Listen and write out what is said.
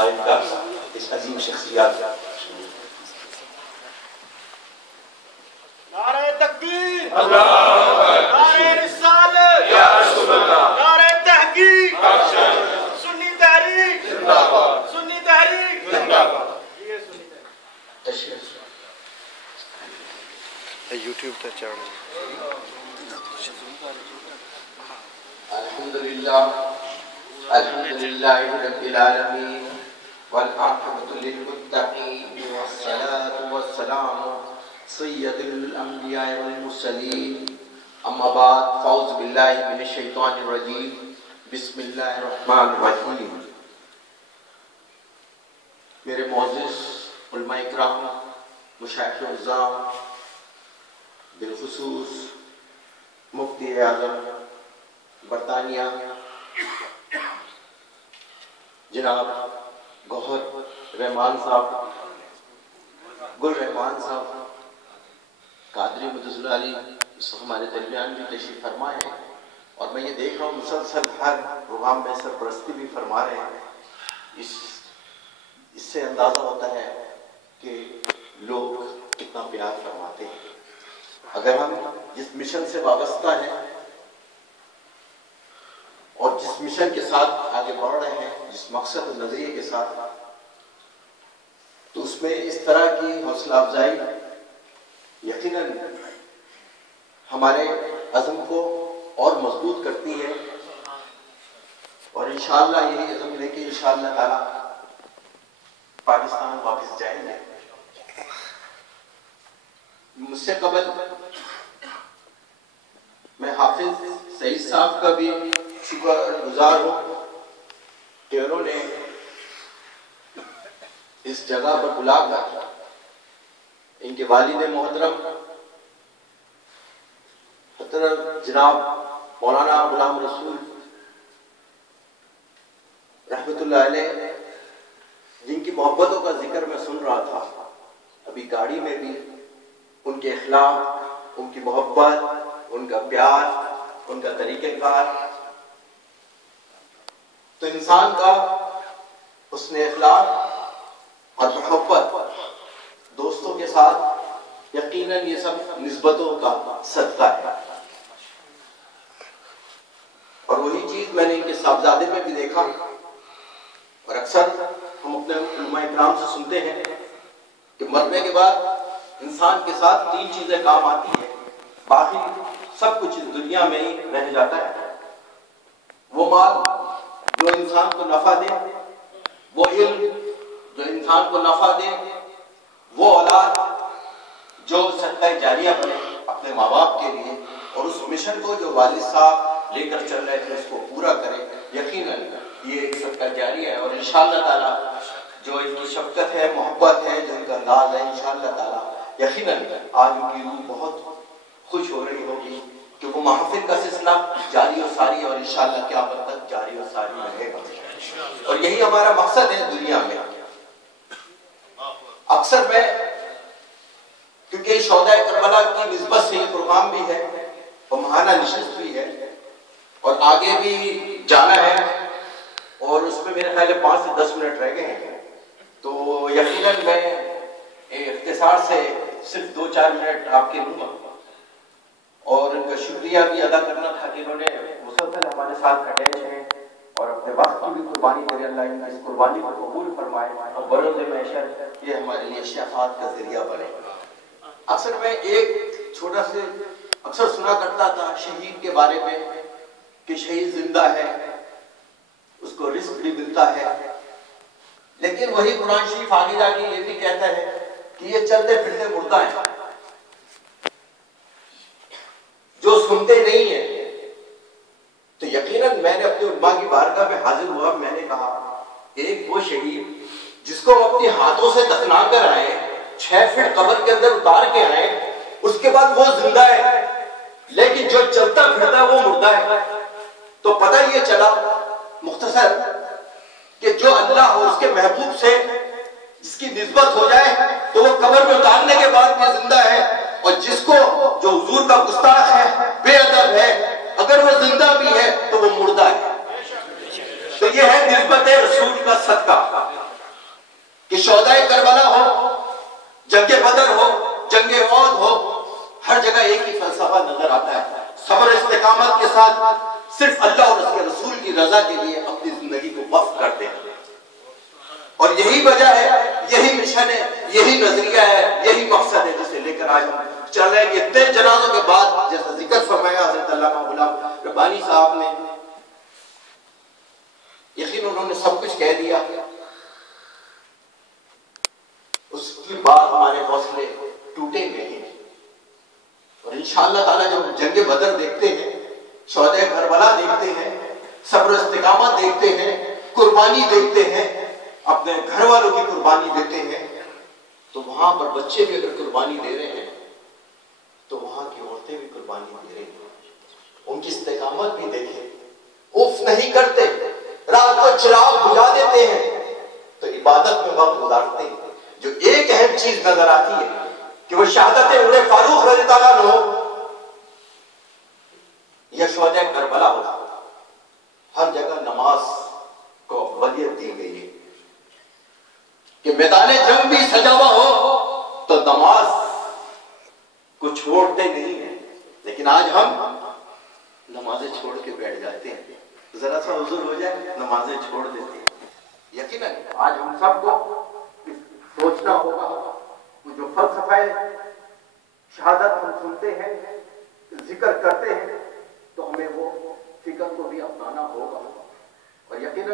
कायम का इस अजीम शख्सियत। नारे तकबीर, नारे रिसालत, नारे तहकीक, सुन्नी तहरीक जिंदाबाद, सुन्नी तहरीक जिंदाबाद। यूट्यूब पे चैनल अल्हम्दुलिल्लाह अल्हम्दुलिल्लाहि रब्बिल आलमीन वल आक़िबतु लिल मुत्तक़ीन वस्सलातु वस्सलामु सय्यदुल अंबिया वल मुरसलीन अम्मा बाद फ़ौज़ बिल्लाहि मिनश शैतानिर रजीम बिस्मिल्लाहिर रहमानिर रहीम। मेरे मोअज़्ज़िज़ उलमा इकराम, मुशाइख़ उज़्ज़ाम, बिलखुसूस मुफ्ती आज़म बरतानिया जनाब गौहर रहमान साहब, गुल रहमान साहब, कादरी मुतज़िल अली हमारे दरमियान भी तशरीफ़ फरमा है। और मैं ये देख रहा हूँ मुसलसल हर प्रोग्राम में सरपरस्ती भी फरमा रहे हैं। इससे अंदाज़ा होता है कि लोग कितना प्यार फरमाते हैं। अगर हम जिस मिशन से वाबस्ता हैं और जिस मिशन के साथ आगे बढ़ रहे हैं, जिस मकसद और नजरिए के साथ, तो उसमें इस तरह की हौसला अफजाई यकीनन हमारे अज़म को और मजबूत करती है। और इंशाअल्लाह यही अज़म लेके इंशाअल्लाह ताला पाकिस्तान वापस जाएंगे। मुझसे कबल मैं हाफिज सईद साहब का भी शुक्रगुजार हूँ कि उन्होंने इस जगह पर बुलाकर इनके वालिद मोहतरम जनाब मौलाना गुलाम रसूल रहमतुल्लाह अलैह, जिनकी मोहब्बतों का जिक्र मैं सुन रहा था अभी गाड़ी में भी, उनके अखलाक, उनकी मोहब्बत, उनका प्यार, उनका तरीक़ेकार, तो इंसान का उसने अखलाक और मोहब्बत दोस्तों के साथ यकीनन ये सब निस्बतों का सदका है। और वही चीज मैंने इनके साहबजादे में भी देखा। और अक्सर हम अपने उलमा इकराम से सुनते हैं कि मरने के बाद इंसान के साथ तीन चीजें काम आती है, बाकी सब कुछ इस दुनिया में ही रह जाता है। वो माल जो इंसान को नफा दे, वो इल्म जो इंसान को नफा दे, वो औलाद जो सदका जारिया बने अपने माँ बाप के लिए, और उस मिशन को जो वालिद साहब लेकर चल रहे थे उसको पूरा करें। यकीनन ये एक सदका जारिया है। और इंशाअल्लाह ताला जो इनकी शफकत है, मोहब्बत है, जो इनका अंदाज है, इंशाअल्लाह ताला यकीनन आज उनकी रूह बहुत खुश हो रही होगी कि वो महफिल का सिलसिला जारी और सारी, और इंशाअल्लाह क़यामत तक जारी और सारी रहेगा। और यही हमारा मकसद है दुनिया में। अक्सर मैं, क्योंकि शौदाए करबला की निस्बत से ये प्रोग्राम भी है और महाना नशिस्त भी है और आगे भी जाना है, और उसमें मेरे ख्याल 5 से 10 मिनट रह गए हैं, तो यकीनन मैं इख्तिसार से सिर्फ 2-4 मिनट आपके लूंगा। और उनका शुक्रिया भी अदा करना था कि इन्होंने मुसलसल हमारे साथ अटैच हैं और अपने वक्त की भी कुर्बानी करे। अल्लाह इनकी इस कुर्बानी को कबूल फरमाए और बरोज़ महशर ये हमारे लिए शफाअत का जरिया बने। अक्सर मैं एक छोटा से अक्सर सुना करता था शहीद के बारे में कि शहीद जिंदा है, उसको रिस्क भी मिलता है, लेकिन वही कुरान शरीफ आगे जाके ये भी कहता है कि ये चलते फिरते मुर्दा है, जो सुनते नहीं है। तो यकीनन मैंने अपनी उम्मा की बारगाह में हाजिर हुआ, मैंने कहा एक वो शहीद जिसको हम अपने हाथों से दफना कर आए, 6 फीट कब्र के अंदर उतार के आए, उसके बाद वो जिंदा है, लेकिन जो चलता फिरता वो मुर्दा है। तो पता ये चला मुख्तसर कि जो अल्लाह और उसके महबूब से जिसकी निस्बत हो जाए तो वो कब्र में उतारने के बाद भी जिंदा है, और जिसको जो हुजूर का गुस्ताख है, बेअदब है, अगर वो जिंदा भी है तो वो मुर्दा है। तो ये है निस्बत रसूल का सदका। ये शोहदाए करबला हो, जंगे बदर हो, जंगे औद हो, हर जगह एक ही फलसफा नजर आता है, सब्र इस्तिकामत के साथ सिर्फ अल्लाह और उसके रसूल की रजा के लिए अपनी जिंदगी को वक्फ कर देना। और यही वजह है, यही मिशन है, यही नजरिया है, यही मकसद है जिसे लेकर आज हम चल रहे हैं। इतने जनाजों के बाद जैसा जिक्र फरमाया हज़रत अल्लामा गुलाम रब्बानी साहब ने, यकीन उन्होंने सब कुछ कह दिया, उसके बाद हमारे हौसले टूटेंगे नहीं। और इंशाअल्लाह ताला जब जंगे बदर देखते हैं, शोहदाए करबला देखते हैं, सब्र इस्तिकामत देखते हैं, कुर्बानी देखते हैं, अपने घर वालों की कुर्बानी देते हैं, तो वहां पर बच्चे भी अगर कुर्बानी दे रहे हैं तो वहां की औरतें भी कुर्बानी दे रही हैं। उनकी इस्तिकामत भी देखें, उफ नहीं करते, रात को चिराग बुझा देते हैं तो इबादत में वक्त गुजारते हैं। जो एक अहम चीज नजर आती है कि वो शहादत उमर फारूक रज़ियल्लाहु अन्हु हो या शोहदाए करबला हो, हर जगह नमाज को अफज़लियत दी गई है कि मैदान जंग भी सजा हुआ हो तो नमाज को छोड़ते नहीं है। लेकिन आज हम नमाजें छोड़ के बैठ जाते हैं, जरा सा हुजूर हो जाए नमाजें छोड़ देते हैं। यकीनन आज हम सबको सोचना होगा, जो फलसफा शहादत हम सुनते हैं, जिक्र करते हैं, तो हमें वो फिक्र को भी अपनाना होगा। और यकीनन